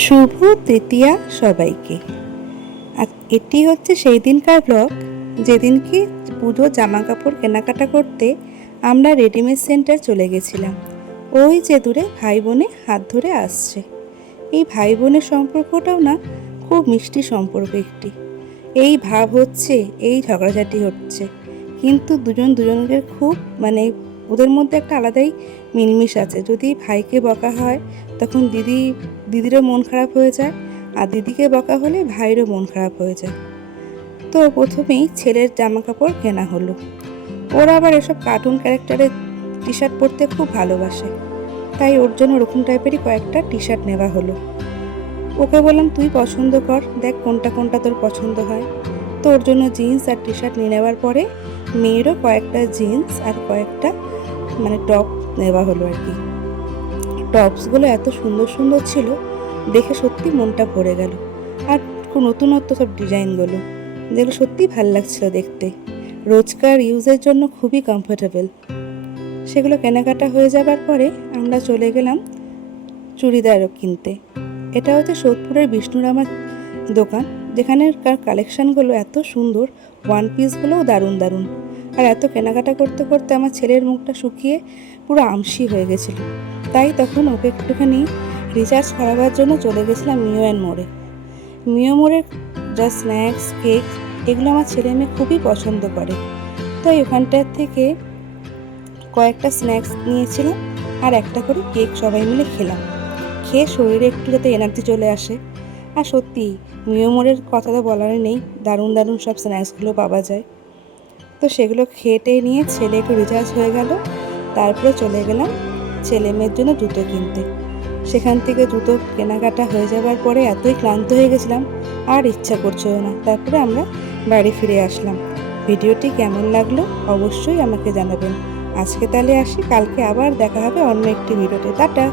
শুভ তৃতীয়া সবাইকে। এটি হচ্ছে সেই দিনকার ব্লগ যেদিনকে পুজোর জামা কাপড় কেনাকাটা করতে আমরা রেডিমেড সেন্টার চলে গেছিলাম। ওই যে দূরে ভাই বোনে হাত ধরে আসছে। এই ভাই বোনের সম্পর্কটাও না খুব মিষ্টি সম্পর্ক একটি। এই ভাব হচ্ছে, এই ঝগড়াঝাটি হচ্ছে, কিন্তু দুজন দুজনকে খুব ওদের মধ্যে একটা আলাদাই মিলমিশ আছে। যদি ভাইকে বকা হয় তখন দিদিরও মন খারাপ হয়ে যায়, আর দিদিকে বকা হলে ভাইয়েরও মন খারাপ হয়ে যায়। তো প্রথমেই ছেলের জামা কাপড় কেনা হলো। ওরা আবার এসব কার্টুন ক্যারেক্টারের টি শার্ট পরতে খুব ভালোবাসে, তাই ওর জন্য ওরকম টাইপেরই কয়েকটা টি শার্ট নেওয়া হলো। ওকে বললাম তুই পছন্দ কর, দেখ কোনটা কোনটা তোর পছন্দ হয়। তো ওর জন্য জিন্স আর টি শার্ট নিয়ে নেওয়ার পরে মেয়েরও কয়েকটা জিন্স আর কয়েকটা টপ নেওয়া হলো আর কি। টপসগুলো এত সুন্দর সুন্দর ছিল, দেখে সত্যি মনটা ভরে গেল। আর খুব নতুনত্ব সব ডিজাইনগুলো, যেগুলো সত্যিই ভালো লাগছিল দেখতে, রোজকার ইউজের জন্য খুবই কমফোর্টেবল। সেগুলো কেনাকাটা হয়ে যাবার পরে আমরা চলে গেলাম চুড়িদারও কিনতে। এটা হচ্ছে সোদপুরের বিষ্ণুরামার দোকান, যেখানেকার কালেকশানগুলো এত সুন্দর, ওয়ান পিসগুলোও দারুণ দারুণ। আর এত কেনাকাটা করতে করতে আমার ছেলের মুখটা শুকিয়ে পুরো আমসি হয়ে গেছিলো। তাই তখন ওকে একটুখানি রিচার্জ করাবার জন্য চলে গেছিলাম মিও মোড়ের যা স্ন্যাক্স, কেক, এগুলো আমার ছেলে মেয়ে খুবই পছন্দ করে। তাই ওখানটার থেকে কয়েকটা স্ন্যাক্স নিয়েছিলাম আর একটা করে কেক সবাই মিলে খেলাম। খেয়ে শরীরে একটু যাতে এনার্জি চলে আসে। আর সত্যি মিও মোড়ের কথা তো বলারই নেই, দারুণ দারুণ সব স্ন্যাক্সগুলো পাওয়া যায়। তো সেগুলো খেটে নিয়ে ছেলে একটু রিচার্জ হয়ে গেল। তারপরে চলে গেলাম ছেলে মেয়ের জন্য জুতো কিনতে। সেখান থেকে জুতো কেনাকাটা হয়ে যাবার পরে এতই ক্লান্ত হয়ে গেছিলাম, আর ইচ্ছা করছিল না। তারপরে আমরা বাড়ি ফিরে আসলাম। ভিডিওটি কেমন লাগলো অবশ্যই আমাকে জানাবেন। আজকে তাহলে আসি, কালকে আবার দেখা হবে অন্য একটি ভিডিওতে। টাটা।